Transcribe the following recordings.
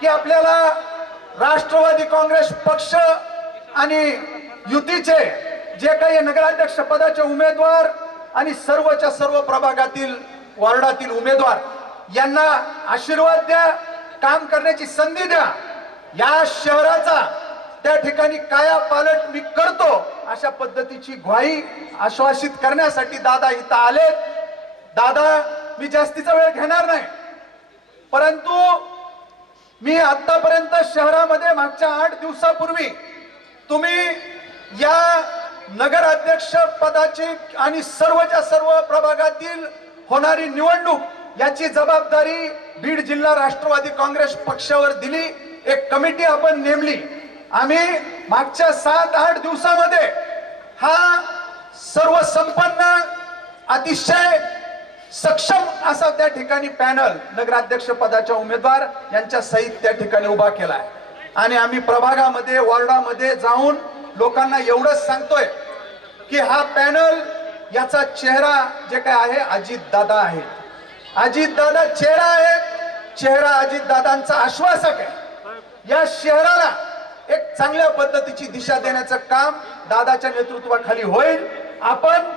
की आपल्याला राष्ट्रवादी काँग्रेस पक्ष आणि युतीचे जे काही नगराध्यक्ष पदाचे उमेदवार आणि सर्वच्या सर्व प्रभागातील वार्डातील उमेदवार यांना आशीर्वाद द्या काम करण्याची संधी द्या. या शहराचा त्या ठिकाणी काया पालट मी करतो अशा पद्धतीची ग्वाही आश्वासित करण्यासाठी दादा इथं आले दादा मी जास्तीचा वेळ घेणार नाही. परंतु मी आतापर्यंत शहरामध्ये मागच्या आठ दिवसापूर्वी तुम्ही या नगर अध्यक्ष पदाची आणि सर्वच्या सर्व प्रभागातील होणारी निवडणूक याची जबाबदारी बीड जिल्हा राष्ट्रवादी काँग्रेस पक्षावर दिली एक कमिटी आपण नेमली. आम्ही मागच्या सात आठ दिवसामध्ये हा सर्व संपन्न अतिशय सक्षम असा त्या ठिकाणी पॅनल नगराध्यक्ष पदाच्या उमेदवार यांच्या सहित त्या ठिकाणी उभा केलाय. आणि आम्ही प्रभागामध्ये वॉर्डामध्ये जाऊन लोकांना एवढंच सांगतोय की हा पॅनल याचा चेहरा जे काय आहे अजित दादा आहे. अजित दादा चेहरा आहे. चेहरा अजित दादांचा आश्वासक आहे. या शहराला एक चांगल्या पद्धतीची दिशा देण्याचं काम दादाच्या नेतृत्वाखाली होईल. आपण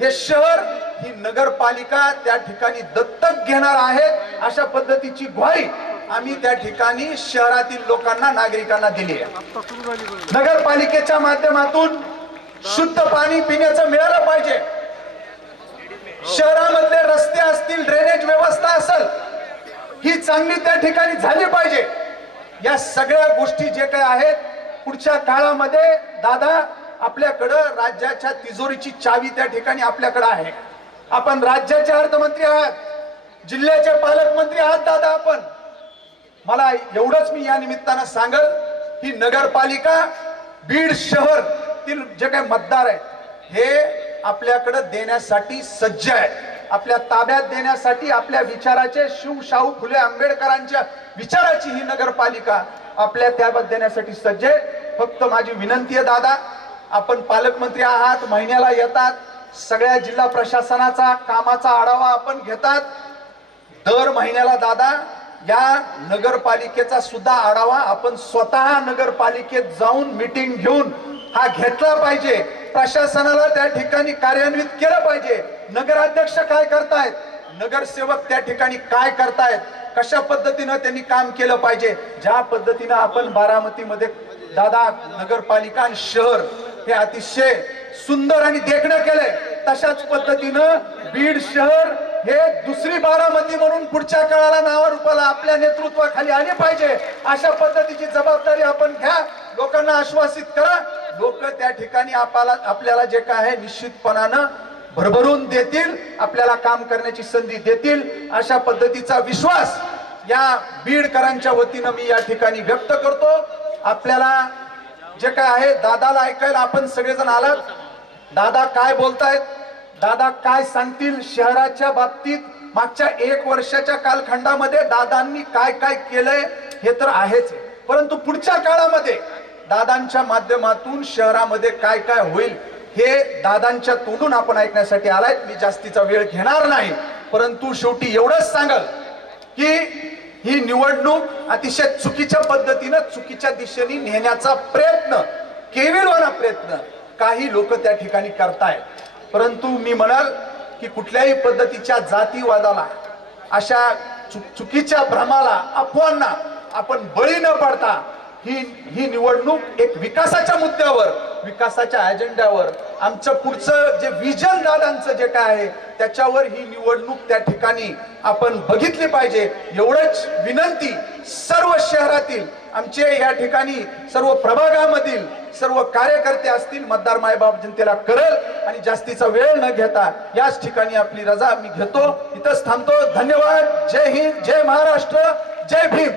हे शहर ही नगरपालिका त्या ठिकाणी दत्तक घेणार आहेत अशा पद्धतीची ग्वाही आम्ही त्या ठिकाणी शहरातील लोकांना नागरिकांना दिली आहे. नगरपालिकेच्या माध्यमातून शुद्ध पाणी पिण्याचं मिळालं पाहिजे. शहरामधले रस्ते असतील ड्रेनेज व्यवस्था असेल ही चांगली त्या ठिकाणी झाली पाहिजे. या सगळ्या गोष्टी जे काही आहेत पुढच्या काळामध्ये दादा आपल्याकडं राज्याच्या तिजोरीची चावी त्या ठिकाणी आपल्याकडं आहे. आपण राज्याचे अर्थमंत्री आहात जिल्ह्याचे पालकमंत्री आहात दादा आपण. मला एवढंच मी या निमित्तानं सांगल ही नगरपालिका बीड शहर तील जे काही मतदार आहेत हे आपल्याकडे देण्यासाठी सज्ज आहे आपल्या ताब्यात देण्यासाठी आपल्या विचाराचे शिव शाहू फुले आंबेडकरांच्या विचाराची ही नगरपालिका आपल्या ताब्यात देण्यासाठी सज्ज आहे. फक्त माझी विनंती आहे दादा आपण पालकमंत्री आहात महिन्याला येतात सगळ्या जिल्हा प्रशासनाचा कामाचा आढावा आपण घेतात. दर महिन्याला दादा या नगरपालिकेचा सुद्धा आढावा आपण स्वतः नगरपालिकेत जाऊन मिटिंग घेऊन हा घेतला पाहिजे. प्रशासनाला त्या ठिकाणी कार्यान्वित केलं पाहिजे. नगराध्यक्ष काय करतायत? नगरसेवक त्या ठिकाणी काय करतायत? कशा पद्धतीनं त्यांनी काम केलं पाहिजे? ज्या पद्धतीनं आपण बारामतीमध्ये दादा नगरपालिका आणि शहर हे अतिशय सुंदर आणि देखणं केलंय. तशाच पद्धतीनं बीड शहर हे दुसरी बारामती म्हणून पुढच्या काळाला नावारूपाला आपल्या नेतृत्वाखाली आले पाहिजे. अशा पद्धतीची जबाबदारी आपण घ्या. लोकांना आश्वासित करा. लोक त्या ठिकाणी आपल्याला आपल्याला जे काय आहे निश्चितपणानं भरभरून देतील आपल्याला काम करण्याची संधी देतील. अशा पद्धतीचा विश्वास या बीडकरांच्या वतीनं मी या ठिकाणी व्यक्त करतो. आपल्याला जे काय आहे दादाला ऐकायला आपण सगळेजण आलात. दादा काय बोलतायत? दादा काय सांगतील शहराच्या बाबतीत? मागच्या एक वर्षाच्या कालखंडामध्ये दादांनी काय काय केलंय हे तर आहेच. परंतु पुढच्या काळामध्ये दादांच्या माध्यमातून शहरामध्ये काय काय होईल हे दादांच्या तोंडून आपण ऐकण्यासाठी आलाय मी जास्तीचा वेळ घेणार नाही. परंतु शेवटी एवढंच सांगल की ही निवडणूक अतिशय चुकीच्या पद्धतीनं चुकीच्या दिशेने नेण्याचा प्रयत्न केविलवाना प्रयत्न काही लोक त्या ठिकाणी करतायत. परंतु मी म्हणाल की कुठल्याही पद्धतीच्या जातीवादाला अशा चु- चुकीच्या भ्रमाला अफवांना आपण बळी न पडता ही ही निवडणूक एक विकासाच्या मुद्द्यावर विकासाच्या अजेंड्यावर आमचं पुढचं जे विजन दादांचं जे काय आहे त्याच्यावर ही निवडणूक त्या ठिकाणी आपण बघितली पाहिजे. एवढंच विनंती सर्व शहरातील आमचे या ठिकाणी सर्व प्रभागामधील सर्व कार्यकर्ते असतील मतदार मायबाप जनतेला करल आणि जास्तीचा वेळ न घेता याच ठिकाणी आपली रजा मी घेतो. इथंच थांबतो. धन्यवाद. जय हिंद. जय महाराष्ट्र. जय भीम.